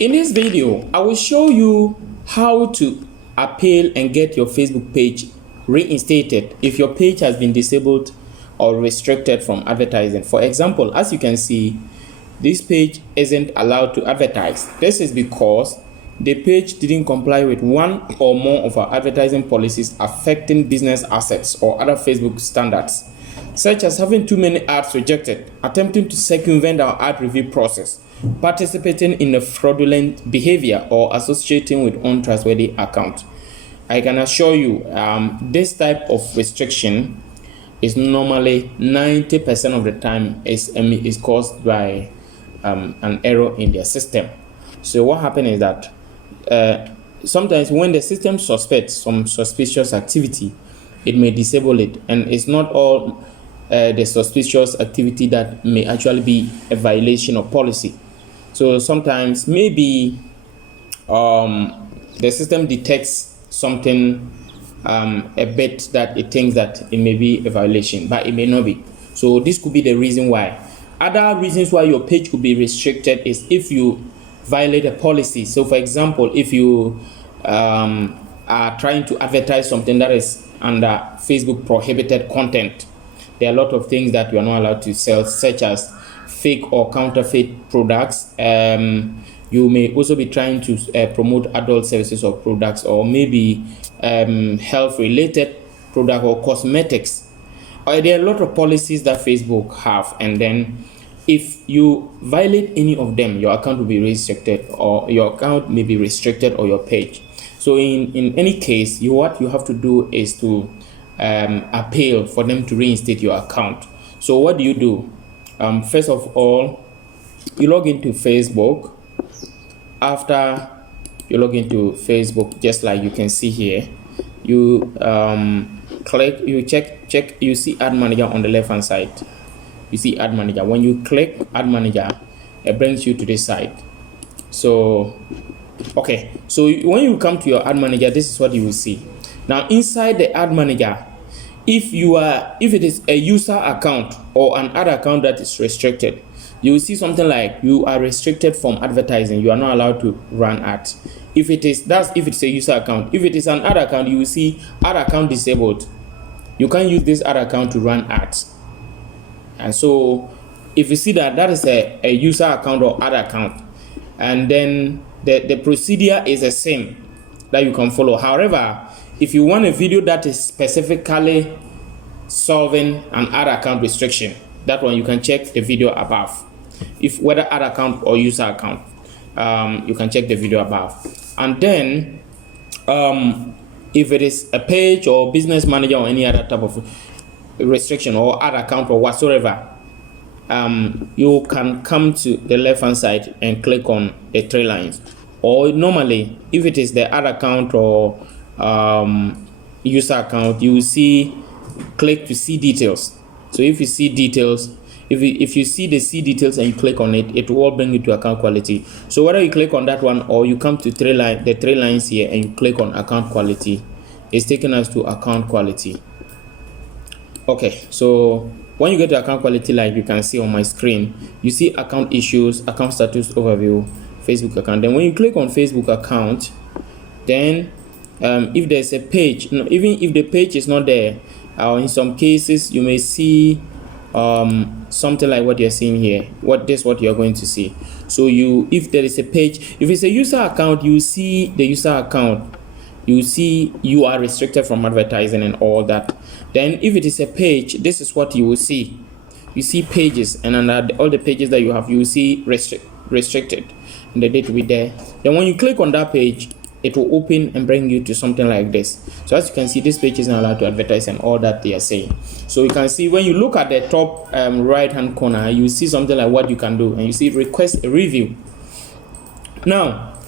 In this video, I will show you how to appeal and get your Facebook page reinstated if your page has been disabled or restricted from advertising. For example, as you can see, this page isn't allowed to advertise. This is because the page didn't comply with one or more of our advertising policies affecting business assets or other Facebook standards, such as having too many ads rejected, attempting to circumvent our ad review process, participating in a fraudulent behavior, or associating with untrustworthy account. I can assure you this type of restriction is normally 90% of the time is caused by an error in their system. So what happens is that sometimes when the system suspects some suspicious activity, it may disable it, and it's not all the suspicious activity that may actually be a violation of policy. So sometimes maybe the system detects something a bit that it thinks that it may be a violation, but it may not be. So this could be the reason why. Other reasons why your page could be restricted is if you violate a policy. So for example, if you are trying to advertise something that is under Facebook prohibited content, there are a lot of things that you are not allowed to sell, such as fake or counterfeit products. You may also be trying to promote adult services or products, or maybe health related product or cosmetics. There are a lot of policies that Facebook have, and then if you violate any of them, your account will be restricted, or your account may be restricted, or your page. So in any case, what you have to do is to appeal for them to reinstate your account. So what do you do? First of all, you log into Facebook. After you log into Facebook, just like you can see here, you click, you check, you see Ad Manager on the left hand side. You see Ad Manager. When you click Ad Manager, it brings you to this side. So okay, so when you come to your Ad Manager, this is what you will see. Now inside the Ad Manager, if it is a user account or an ad account that is restricted, you will see something like you are restricted from advertising. You are not allowed to run ads. If it's a user account. If it is an ad account, you will see ad account disabled. You can't use this ad account to run ads. And so if you see that is a user account or ad account, and then the procedure is the same that you can follow. However, if you want a video that is specifically solving an ad account restriction, that one you can check the video above. If whether ad account or user account, you can check the video above. And then if it is a page or business manager or any other type of restriction or ad account or whatsoever, you can come to the left hand side and click on the three lines. Or normally, if it is the ad account or user account, you will see click to see details. So if you see details, if you see the see details and you click on it, it will bring you to account quality. So whether you click on that one or you come to the three lines here and you click on account quality, it's taking us to account quality. Okay, so when you get to account quality, like you can see on my screen, you see account issues, account status overview, Facebook account. Then when you click on Facebook account, then if there's a page, even if the page is not there, in some cases you may see something like what you're seeing here. What you're going to see. So if there is a page, if it's a user account, you see the user account, you see you are restricted from advertising and all that. Then if it is a page, this is what you will see. You see pages, and under all the pages that you have, you will see restricted, and the date will be there. Then when you click on that page, it will open and bring you to something like this. So as you can see, this page is not allowed to advertise and all that they are saying. So you can see when you look at the top right hand corner, you see something like what you can do, and you see request a review. Now,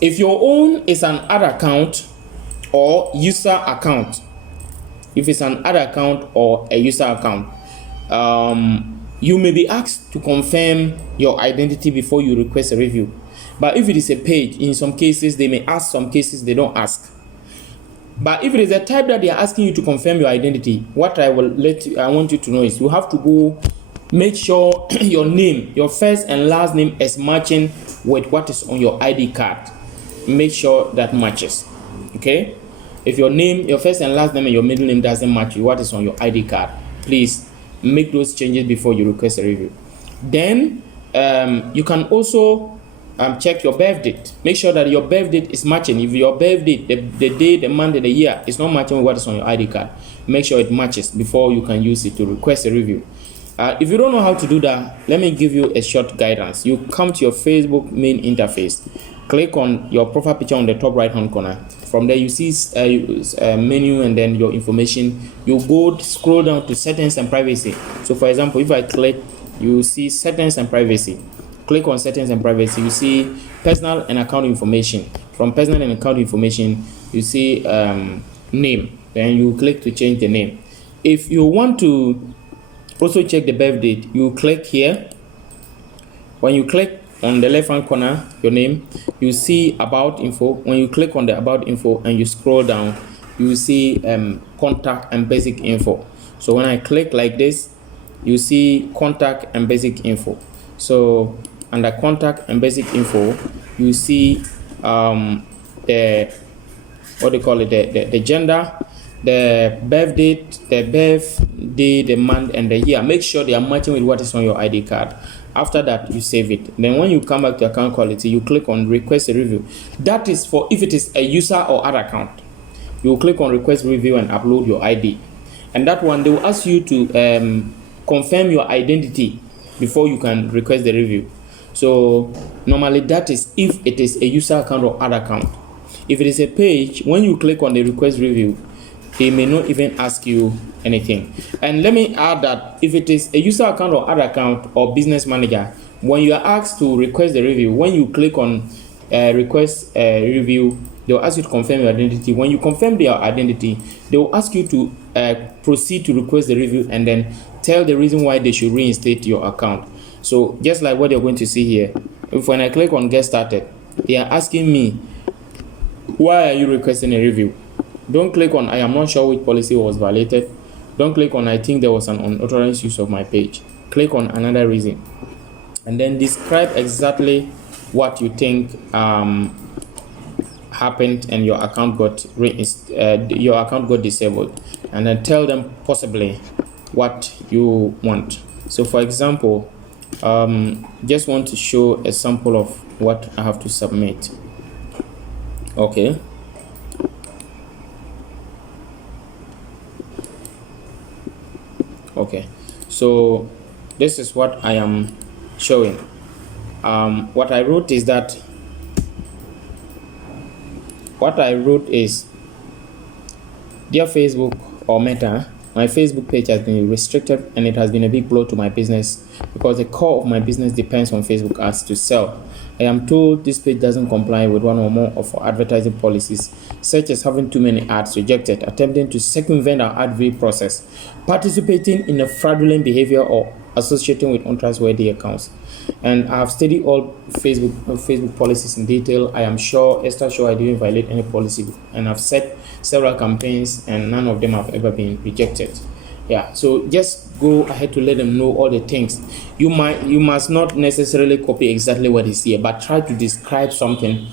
if your own is an ad account or user account, if it's an ad account or a user account, you may be asked to confirm your identity before you request a review. But if it is a page, in some cases they may ask, some cases they don't ask. But if it is a type that they are asking you to confirm your identity, what I want you to know is you have to go Make sure your name, your first and last name is matching with what is on your ID card. Make sure that matches. Okay, if your name, your first and last name and your middle name doesn't match with what is on your ID card, please make those changes before you request a review. Then you can also check your birth date. Make sure that your birth date is matching. If your birth date, the day, the month, and the year is not matching with what is on your ID card, make sure it matches before you can use it to request a review. If you don't know how to do that, let me give you a short guidance. You come to your Facebook main interface, click on your profile picture on the top right hand corner. From there you see a menu and then your information. You go scroll down to settings and privacy. So for example, if I click, you see settings and privacy. Click on settings and privacy. You see personal and account information. From personal and account information, you see name. Then you click to change the name. If you want to also check the birth date, you click here. When you click on the left hand corner, your name, you see about info. When you click on the about info and you scroll down, you see contact and basic info. So when I click like this, you see contact and basic info. So under contact and basic info, you see the what they call it, the gender, the birth date, the birthday, the month, and the year. Make sure they are matching with what is on your ID card. After that, you save it. Then when you come back to account quality, you click on request a review. That is for if it is a user or other account. You will click on request review and upload your ID. And that one, they will ask you to confirm your identity before you can request the review. So normally that is if it is a user account or other account. If it is a page, when you click on the request review, they may not even ask you anything. And let me add that if it is a user account or other account or business manager, when you are asked to request the review, when you click on request review, they will ask you to confirm your identity. When you confirm their identity, they will ask you to proceed to request the review and then tell the reason why they should reinstate your account. So just like what you're going to see here, if when I click on get started, they are asking me, why are you requesting a review? Don't click on I am not sure which policy was violated. Don't click on I think there was an unauthorized use of my page. Click on another reason and then describe exactly what you think happened and your account got disabled, and then tell them possibly what you want. So for example, just want to show a sample of what I have to submit. Okay. Okay, so this is what I am showing. What I wrote is dear Facebook or Meta, my Facebook page has been restricted and it has been a big blow to my business because the core of my business depends on Facebook ads to sell. I am told this page doesn't comply with one or more of our advertising policies, such as having too many ads rejected, attempting to circumvent our ad review process, participating in a fraudulent behavior, or associating with untrustworthy accounts. And I have studied all Facebook policies in detail. I am extra sure I didn't violate any policy, and I've set several campaigns and none of them have ever been rejected. Yeah, so just go ahead to let them know all the things. You must not necessarily copy exactly what is here, but try to describe something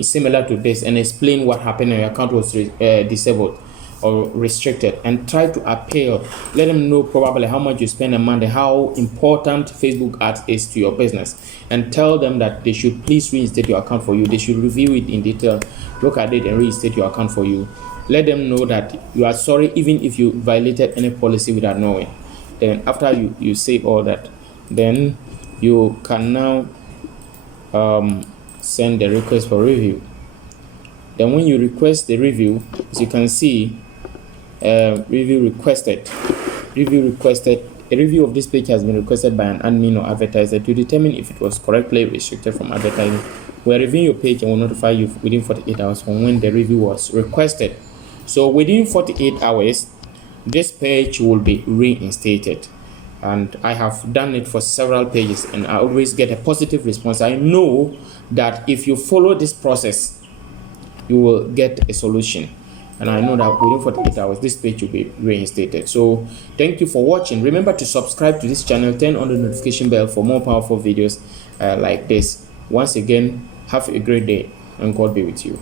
similar to this and explain what happened and your account was disabled or restricted, and try to appeal. Let them know probably how much you spend a month and how important Facebook ads is to your business, and tell them that they should please reinstate your account for you. They should review it in detail, look at it and reinstate your account for you. Let them know that you are sorry even if you violated any policy without knowing. Then after you say all that, then you can now send the request for review. Then when you request the review, as you can see, review requested. A review of this page has been requested by an admin or advertiser to determine if it was correctly restricted from advertising. We are reviewing your page and will notify you within 48 hours from when the review was requested. So within 48 hours, this page will be reinstated. And I have done it for several pages and I always get a positive response. I know that if you follow this process, you will get a solution. and I know that within 48 hours this page will be reinstated. So thank you for watching. Remember to subscribe to this channel, turn on the notification bell for more powerful videos like this. Once again, have a great day and God be with you.